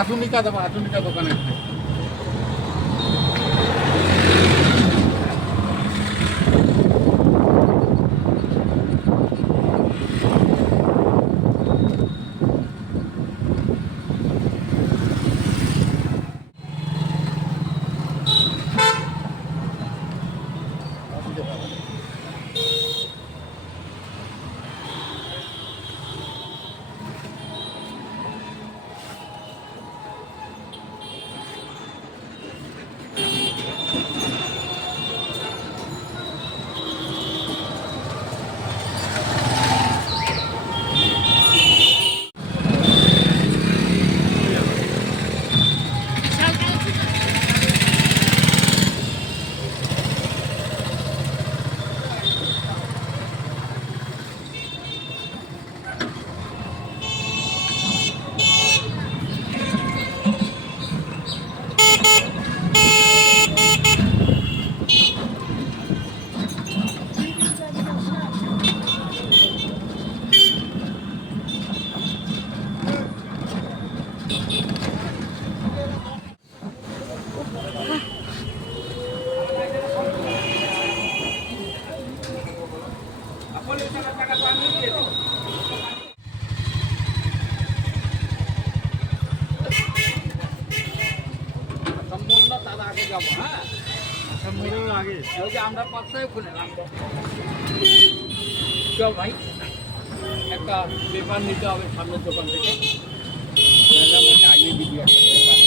আধুনিকা দেবো, আধুনিকা দোকানে আমরা পাঁচটায় খুলে ভাই একটা পেপার নিতে হবে সামনের দোকান থেকে আমাকে আগে দিবি একটা পেপার।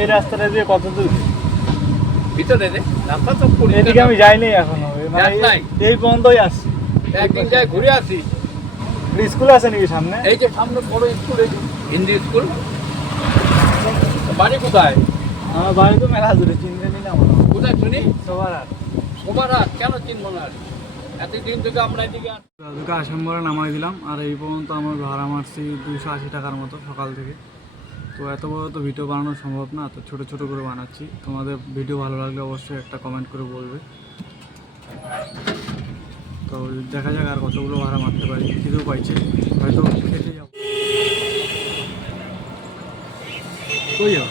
এই রাস্তাটা দিয়ে কত দূর ভিতরে রাস্তা তো এদিকে আমি যাইনি এখনো, মানে এই পর্যন্তই আসছি। একদিন যাই ঘুরে আসি। স্কুল আছে নাকি সামনে? এই যে সামনে বড় স্কুল, এই হিন্দি স্কুল। বাড়ি কোথায়? আমার বাড়ি তো মেলা দূরে, চিনতে নিলাম। কোথায় শুনি? সবার কেন চিনব না? এতদিন থেকে আমরা এদিকে দাদুকে আসামবাড়া নামাই দিলাম, আর এই পর্যন্ত আমার ভাড়া মারছি 280 টাকার মতো সকাল থেকে। তো এত বড় তো ভিডিও বানানো সম্ভব না, তো ছোট ছোট করে বানাচ্ছি। তোমাদের ভিডিও ভালো লাগলে অবশ্যই একটা কমেন্ট করে বলবে। তো দেখা যাক আর কতগুলো ভাড়া মারতে পারি। খিদেও পাইছে, হয়তো খেতে যাবো। কই যাও?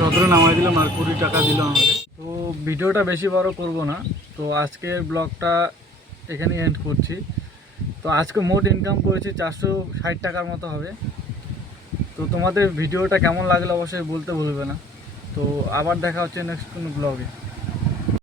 সদরে নামাই দিলাম আর 20 টাকা দিল আমাকে। তো ভিডিওটা বেশি বড় করব না, তো আজকের ব্লগটা এখানেই এন্ড করছি। তো আজকে মোট ইনকাম করেছি 460 টাকার মতো হবে। তো তোমাদের ভিডিওটা কেমন লাগলো অবশ্যই বলতে ভুলবে না। তো আবার দেখা হচ্ছে নেক্সট কোনো ব্লগে।